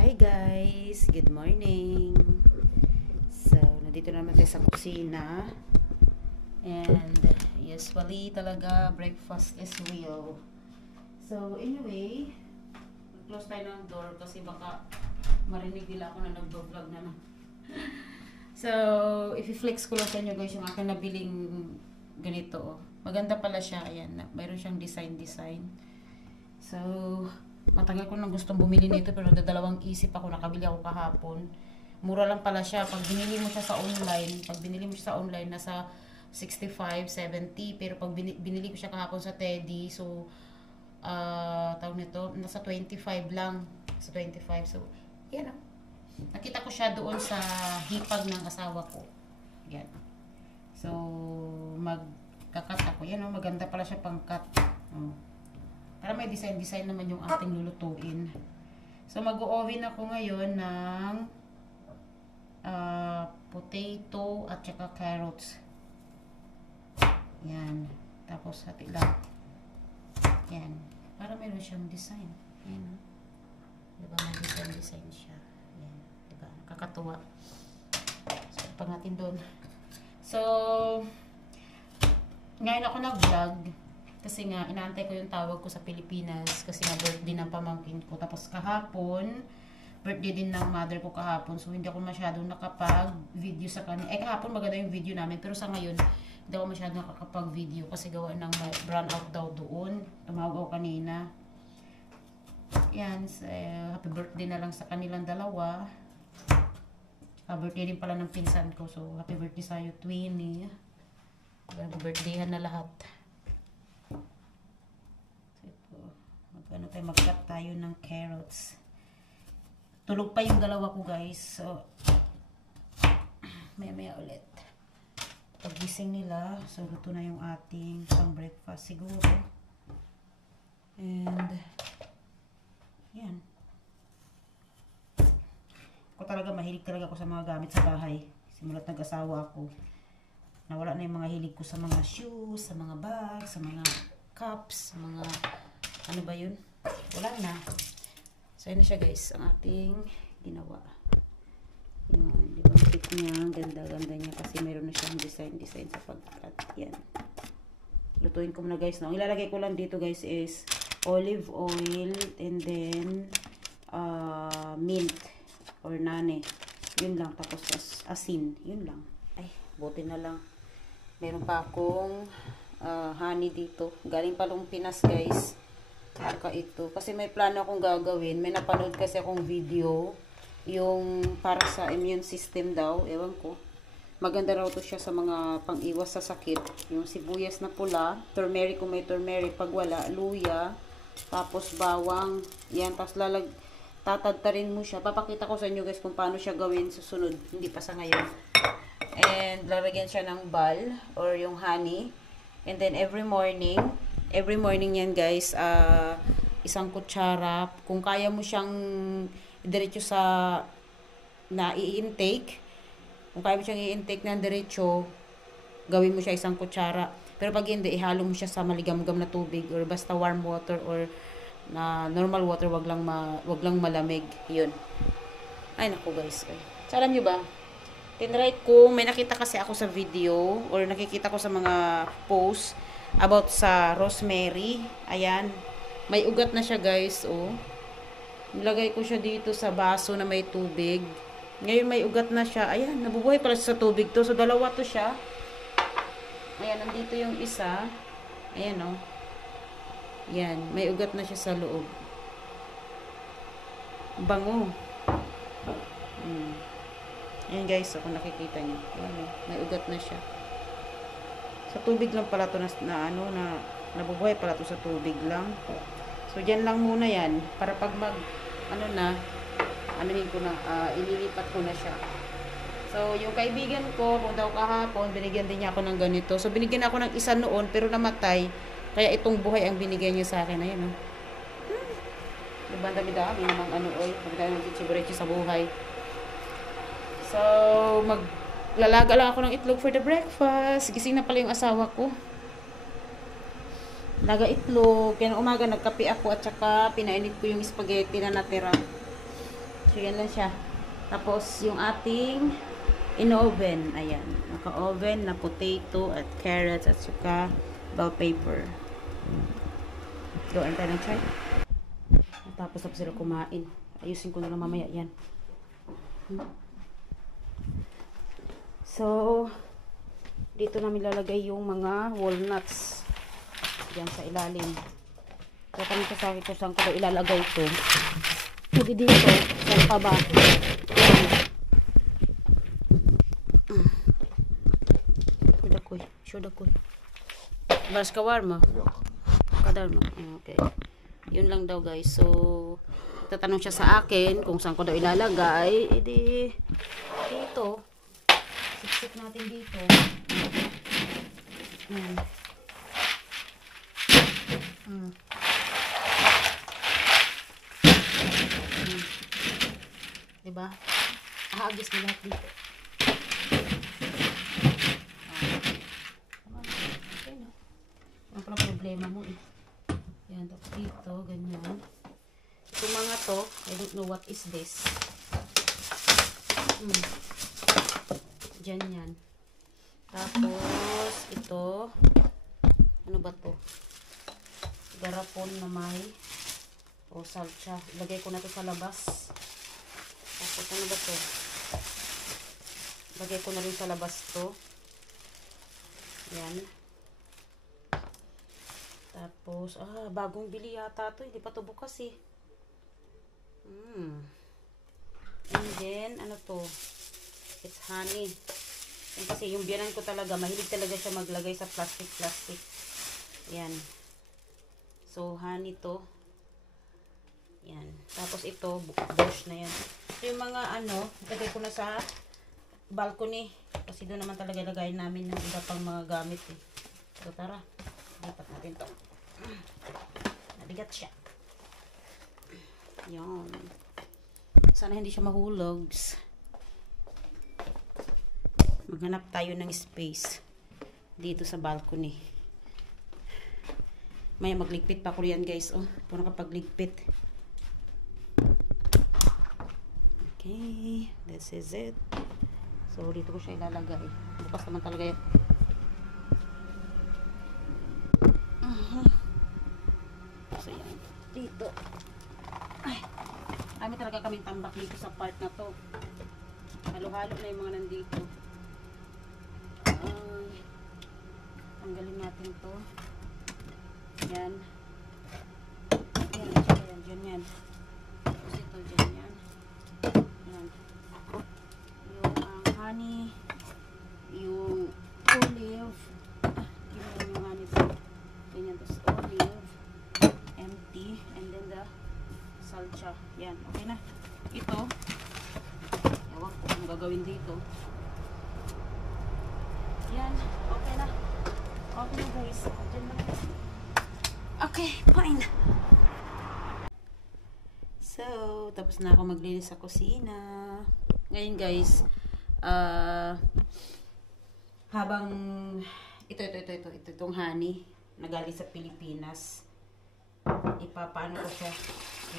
Hi guys! Good morning! So, nandito naman tayo sa kusina. And, usually talaga, breakfast is real. So, anyway, close tayo ng door kasi baka marinig nila ako na nag-vlog na. So, if-flex ko lang sa inyo guys yung aking nabiling ganito. Oh. Maganda pala siya. Ayan, mayroon siyang design. So, matagal ko nang gustong bumili nito pero dadalawang isip ako, nakabili ako kahapon. Mura lang pala siya pag binili mo siya sa online. Nasa 65, 70, pero pag binili ko siya kahapon sa Teddy, so tawag nito, nasa 25 lang. Sa 25. So, yan ah. Nakita ko siya doon sa hipag ng asawa ko. Yan. So, magkakat ako. Yan oh, maganda pala siya pang-cut. Oh. Para may design naman yung ating lulutuin. So, mag-o-oven ako ngayon ng potato at saka carrots. Yan. Tapos, hati lang. Yan. Para meron siyang design. Yan. Diba? May design siya. Yan. Diba? Nakakatuwa. So, pag natin doon. So, ngayon ako nag-vlog. Kasi nga, inaantay ko yung tawag ko sa Pilipinas. Kasi nga, birthday ng pamangkin ko. Tapos kahapon, birthday din ng mother ko kahapon. So, hindi ako masyadong nakapag-video sa kanya. Kahapon maganda yung video namin. Pero sa ngayon, hindi ako masyadong nakakapag-video. Kasi gawa ng brand out daw doon. Tumawag ako kanina. Yan. Happy birthday na lang sa kanilang dalawa. Birthday din pala ng pinsan ko. So, happy birthday sa'yo, Twinnie. Birthdayhan na lahat. Mag-cut tayo ng carrots. Tulog pa yung dalawa ko guys. So, maya ulit. Pagising nila, so luto na yung ating pang breakfast siguro. And, yan. Ako talaga, mahilig talaga ako sa mga gamit sa bahay. Simulat nag-asawa ako. Nawala na yung mga hilig ko sa mga shoes, sa mga bags, sa mga cups, sa mga ano ba yun? Wala na. So, yun na siya guys. Ang ating ginawa. Yun. Di ba? Tip niya. Ganda-ganda niya. Kasi mayroon na siyang design sa pagkat. Yan. Lutuin ko muna guys. Ang ilalagay ko lang dito guys is olive oil and then mint or nane. Yun lang. Tapos asin. Yun lang. Ay, buti na lang. Meron pa akong honey dito. Galing palong Pinas guys. Saka ito. Kasi may plano akong gagawin. May napanood kasi akong video. Yung para sa immune system daw. Ewan ko. Maganda raw to siya sa mga pang-iwas sa sakit. Yung sibuyas na pula. Turmeric kung may turmeric. Pag wala, luya. Tapos bawang. Yan. Tapos tatadtarin mo siya. Papakita ko sa inyo guys kung paano siya gawin sa sunod. Hindi pa sa ngayon. And lalagyan siya ng bal or yung honey. And then every morning yan guys, isang kutsara. Kung kaya mo siyang diretso sa na i-intake, kung kaya mo siyang i-intake ng diretso, gawin mo siya isang kutsara. Pero pag hindi, ihalo mo siya sa maligam-gam na tubig or basta warm water or na normal water, wag lang malamig. Yun. Ay naku guys. So, alam nyo ba? Tinry ko, may nakita kasi ako sa video or nakikita ko sa mga post about sa rosemary. Ayan. May ugat na siya guys. Oh. Nilagay ko siya dito sa baso na may tubig. Ngayon may ugat na siya. Ayan. Nabubuhay pala siya sa tubig to. So dalawa to siya. Ayan. Nandito yung isa. Ayan oh. Ayan. May ugat na siya sa loob. Bango. Ayan guys. So kung nakikita nyo. Ayan, may ugat na siya. Sa tubig lang pala to na nabubuhay pala to sa tubig lang. So diyan lang muna yan para pag ililipat ko na siya. So yung kaibigan ko, kung daw kahapon, binigyan din niya ako ng ganito. So binigyan ako ng isa noon pero namatay. Kaya itong buhay ang binigay niya sa akin. Ayan oh. Diba dami-dami namang magdami ng chichiburechi sa buhay. So lalaga lang ako ng itlog for the breakfast. Gising na pala yung asawa ko. Laga itlog. Kaya umaga nagkape ako at saka pinainit ko yung spaghetti na natira. So, yan lang siya. Tapos, yung ating in-oven. Ayan. Naka-oven na potato at carrots at saka bell pepper. Doon tayo try. Tapos sila kumain. Ayusin ko na lang mamaya yan. So, dito namin lalagay yung mga walnuts. Diyan sa ilalim. So, kami sa akin kung saan ko ilalagay ito. Pwede dito. Saan pa ba? Shodakoy. Baras kawarma. Kadarma. Okay. Yun lang daw guys. So, tatanong siya sa akin kung saan ko daw ilalagay. Edi, dito. Siksik natin dito. Diba? Ahagis na lahat dito. Ano pala problema mo eh. Yan, tapos dito, ganyan. Itong mga to, I don't know what is this. Diyan yan. Tapos, ito, ano ba to? Garapon na may o salsa. Ilagay ko na to sa labas. Tapos, ano ba to? Ilagay ko na rin sa labas to. Yan. Tapos, bagong bili yata to. Hindi pa to bukas eh. And then, ano to? It's honey. Yan kasi yung biyanan ko talaga, mahilig talaga siya maglagay sa plastic. Yan. So, honey to. Yan. Tapos ito, bush na yan. So, yung mga ano, lagay ko na sa balcony. Kasi doon naman talaga lagay namin ng iba pang mga gamit eh. So, tara. Lipat natin to. Nabigat siya. Yan. Sana hindi siya mahulog. Maghanap tayo ng space dito sa balcony. Maya magligpit pa ko yan guys. Oh, puro nakapagligpit. Okay. This is it. So, dito ko siya ilalagay. Bukas naman talaga yan. So, yan. Dito. Ay. Kami talaga kaming tambak dito sa part na to. Halo-halo na yung mga nandito. Tanggalin natin to. Yan. Yan. Dyan yan. Tapos ito, dyan yan. Yan. Yung honey. Yung olive. Yan yung honey to. Ganyan. Tapos olive. Empty. And then the salsa. Yan. Okay na. Ito. Ewan ko kung gagawin dito. Yan. Okay na. Okay na guys. Diyan na guys. Okay. Fine. So, tapos na ako maglinis sa kusina. Ngayon guys, habang itong honey na galing sa Pilipinas, ipapaano ko siya,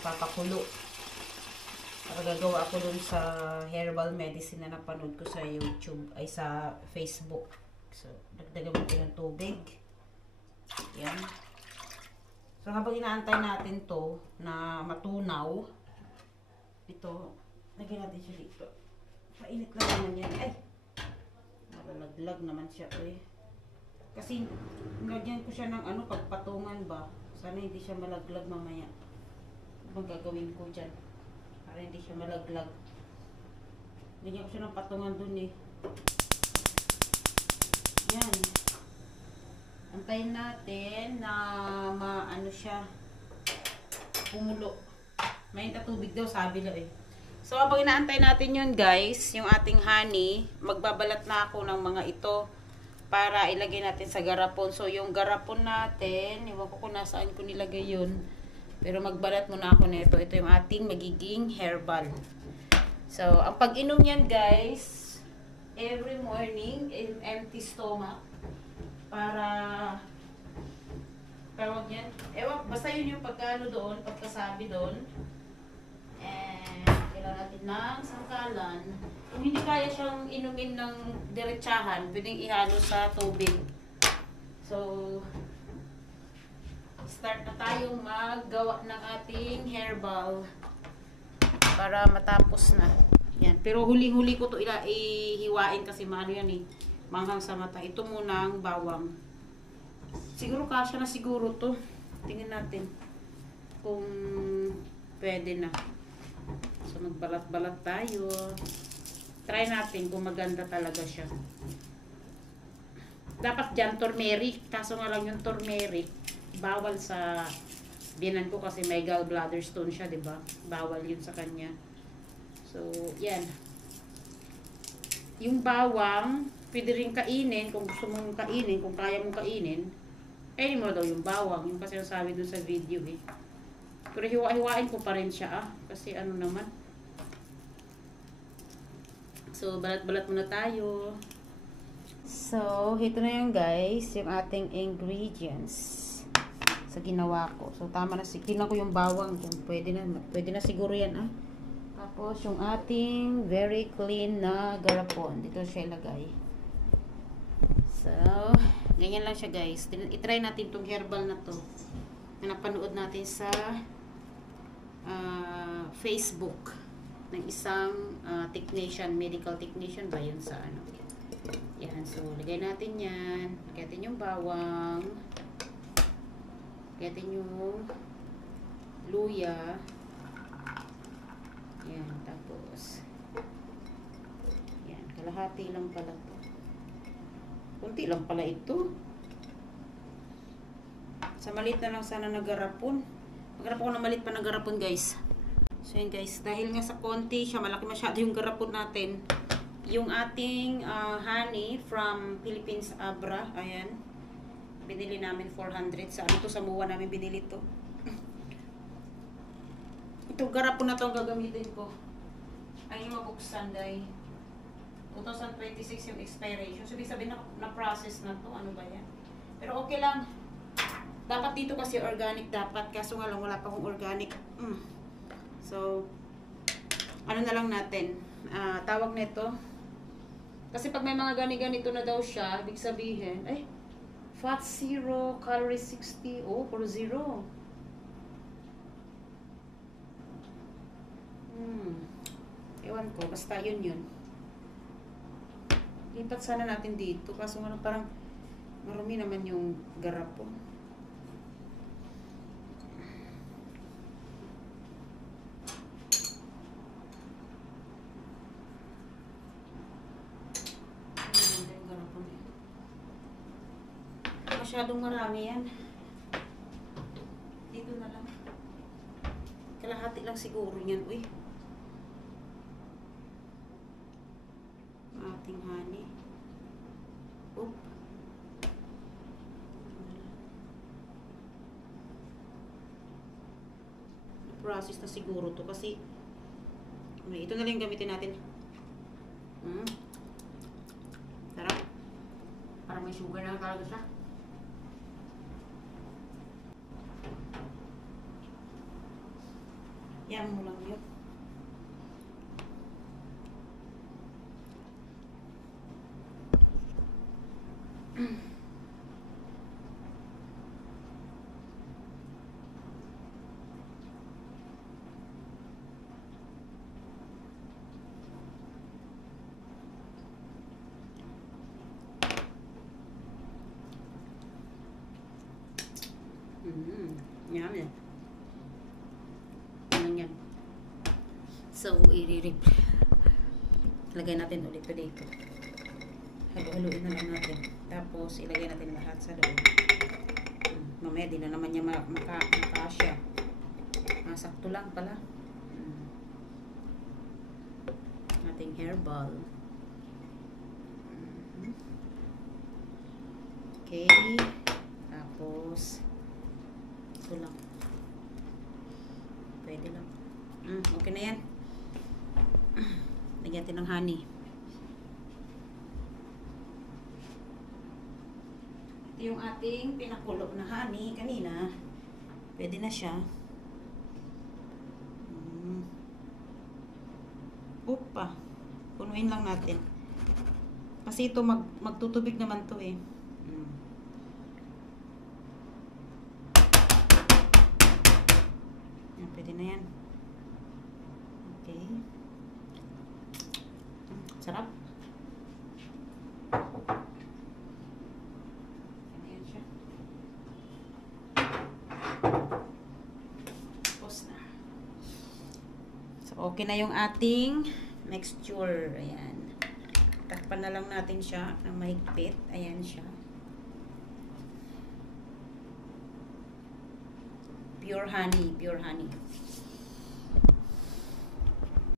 ipapakulo. Para gagawa ako dun sa herbal medicine na napanood ko sa YouTube, ay sa Facebook. So, dagdagan mo ko ng tubig. Yan. So, habang inaantay natin to na matunaw, ito, lagyan natin siya dito. Mainit lang naman yan. Ay! Malalaglag naman siya. Eh. Kasi, lagyan ko siya ng ano, pagpatungan ba? Sana hindi siya malaglag mamaya. Ano bang gagawin ko dyan? Para hindi siya malaglag. Lagyan ko siya ng patungan dun eh. Yan. Antayin natin na maano siya, pumulo. May tubig daw, sabi lang eh. So, habang inaantay natin yun guys, yung ating honey, magbabalat na ako ng mga ito para ilagay natin sa garapon. So, yung garapon natin, iwan ko kung nasaan ko nilagay yun. Pero magbalat muna ako nito. Ito yung ating magiging herbal. So, ang pag-inom yan guys, every morning in empty stomach. Para tawag yan. Ewan, basta yun yung pagkano doon, pagkasabi doon. And kailangan ng sangkalan. Kung hindi kaya siyang inumin ng diretsahan, pwedeng ihalo sa tubig. So, start na tayong maggawa ng ating herbal para matapos na. Yan. Pero huli-huli ko to ihiwain kasi maano yan eh. Manghang sa mata. Ito muna ang bawang. Siguro kasya na siguro to. Tingnan natin kung pwede na. So, magbalat-balat tayo. Try natin kung maganda talaga siya. Dapat dyan turmeric. Kaso nga lang yung turmeric, bawal sa binan ko kasi may gallbladder stone siya, diba? Bawal yun sa kanya. So, yan. Yung bawang, pwede rin kainin kung gusto mong kainin, kung kaya mong kainin. Kainin mo daw yung bawang. Yung kasi yung sabi dun sa video eh. Pero hiwa-hiwain ko pa rin siya kasi ano naman. So, balat-balat muna tayo. So, ito na yung guys, yung ating ingredients sa ginawa ko. So, tama na. Tingnan ko yung bawang kung pwede na siguro yan Tapos, yung ating very clean na garapon. Dito siya ilagay. So, ganyan lang siya guys. I-try natin itong herbal na to. Na napanood natin sa Facebook ng isang technician, medical technician ba yun sa ano. Yan, so lagay natin yan. Lagay natin yung bawang. Lagay natin yung luya. Yan, tapos yan, kalahati lang pala to. Kunti lang pala ito. Sa maliit na lang sana nagarapon. Magharap ako ng maliit pa na garapon guys. So yun guys, dahil nga sa konti siya, malaki masyado yung garapon natin. Yung ating honey from Philippines Abra, ayan. Binili namin 400. Sa ano to, sa MUA namin binili to. Ito garapon na to ang gagamitin ko. Ay mabuksan dahil 2026 yung expiration. So ibig sabihin na process na to. Ano ba yan? Pero okay lang. Dapat dito kasi organic dapat. Kaso nga lang wala pa akong organic. So, ano na lang natin. Tawag nito. Kasi pag may mga ganito na daw siya, ibig sabihin, ay, fat 0, calorie 60. Oh, for 0. Ewan ko, basta yun. Lipat sana natin dito. Kaso nga parang marumi naman yung garapon. Masyadong marami yan. Dito na lang. Kalahati lang siguro yan. Uy. Ating honey. Oop. Process na siguro to kasi ito na lang gamitin natin. Sarap. Parang may sugar na talaga siya. Yan mo lang yun. Yummy. Yan. So, lagay natin ulit dito. Halo-haloin na lang natin. Tapos, ilagay natin lahat sa loob. Mamaya, di na naman niya makasya. Sakto lang pala. Ating herbal. Okay. Tapos, ito lang. Pwede lang. Okay na yan. Lagyan natin ng honey. Ito yung ating pinakulo na honey kanina. Pwede na siya. Upa. Punuin lang natin. Kasi ito magtutubig naman to eh. Yan, pwede na yan. Okay. Sarap. Ayan siya. Tapos na. So, okay na yung ating mixture. Ayan. Takpan na lang natin siya ng mahigpit. Ayan siya. Pure honey. Pure honey.